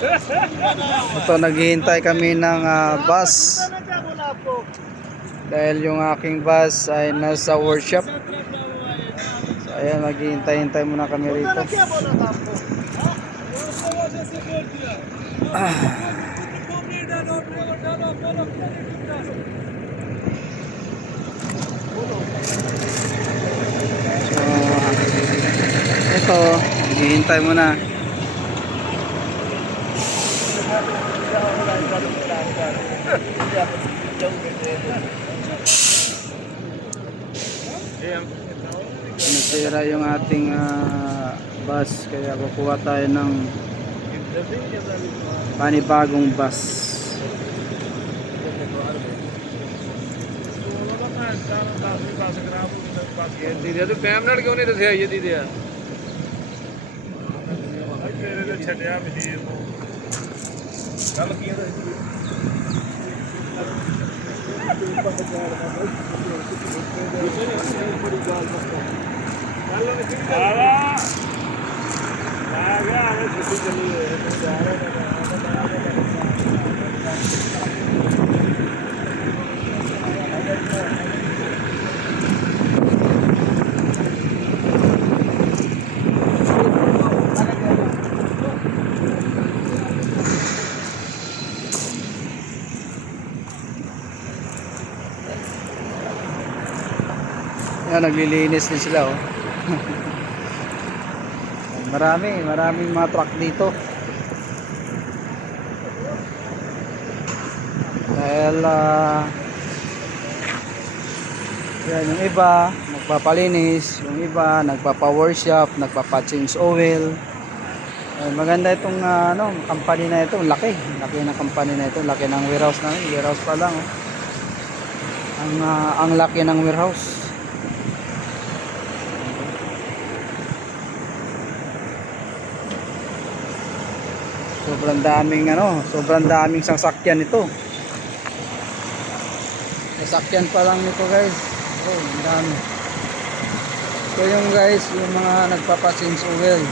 Ito, naghihintay kami ng bus. Dahil yung aking bus ay nasa workshop. So ayan, naghihintay-hintay muna kami rito. So ito, naghihintay muna. Nasira yung ating bus, kaya kukuha tayo ng panibagong bus. पैमनेट क्यों नहीं दसिया ये दीदी तेरे तो छड़िया मशीन कल की Yan, naglilinis din sila, oh. Maraming mga truck dito. Dahil yan, yung iba nagpapalinis, yung iba nagpapa-workshop, nagpapa-change oil. Maganda itong company na ito, laki ng company na ito, laki ng warehouse namin, warehouse pa lang, oh. Ang laki ng warehouse. Sobrang daming sasakyan ito. Sasakyan pa lang nito, guys. Oh, ang dami. So yung guys, yung mga nagpapa-change oil.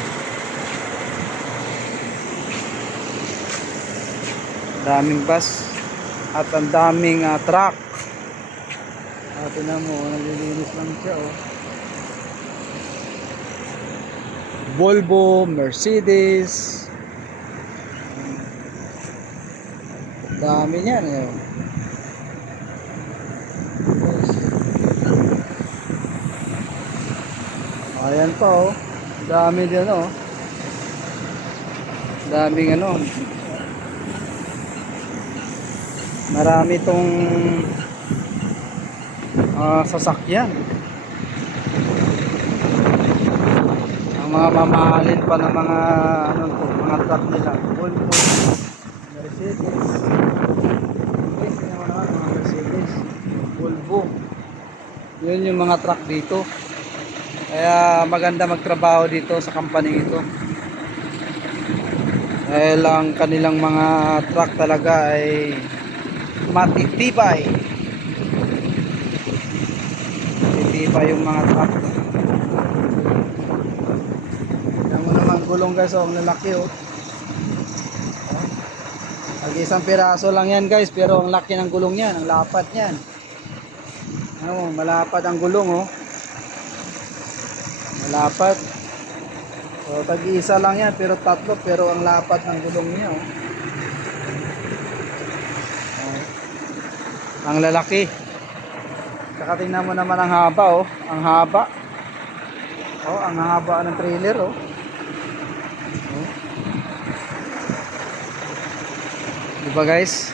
Daming bus at ang daming truck. Tingnan mo, naglilinis lang siya, oh. Volvo, Mercedes. Dami niyan, eh. Ayan pa, oh. Dami din, oh. Daming marami tong sasakyan. Ang mga mamahalin pa ng mga mga truck nila. Volvo, Mercedes. Mga Mercedes, Volvo. Yun yung mga truck dito. Kaya maganda magtrabaho dito sa company ito. Dahil ang kanilang mga truck talaga ay matitibay. Matitibay yung mga truck. Yan mo naman gulong, guys, oh, ang lalaki, oh. Isang piraso lang yan, guys, pero ang laki ng gulong yan, ang lapad yan. Malapad ang gulong, oh. Malapad. So tag-isa lang yan, pero tatlo, pero ang lapad ng gulong niya, oh. Ang lalaki. Saka tingnan mo naman ang haba, oh. Ang haba. Oh, ang haba ng trailer, oh. Diba, guys?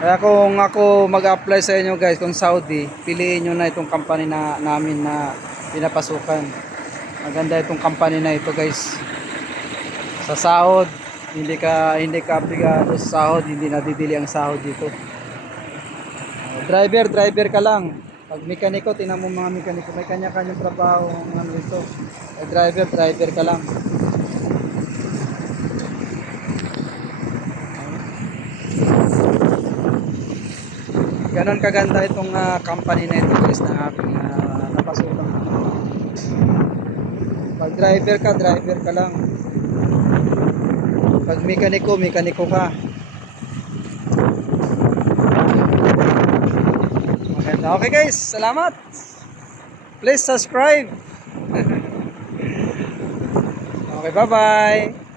Kaya kung ako mag-apply sa inyo, guys, kung Saudi, piliin nyo na itong company na namin na pinapasukan. Maganda itong company na ito, guys. Sa sahod, hindi ka aplikado sa sahod, hindi nadidili ang sahod dito. Driver ka lang. Pag mekaniko, tingnan mo mga mekaniko, may kanya-kanyang trabaho ng dito. Driver ka lang. Ganon kaganda itong company na ito, guys, na aking napasukan. Pag driver ka lang. Pag mekaniko, mekaniko ka. Maganda. Okay guys, salamat. Please subscribe. Okay, bye-bye.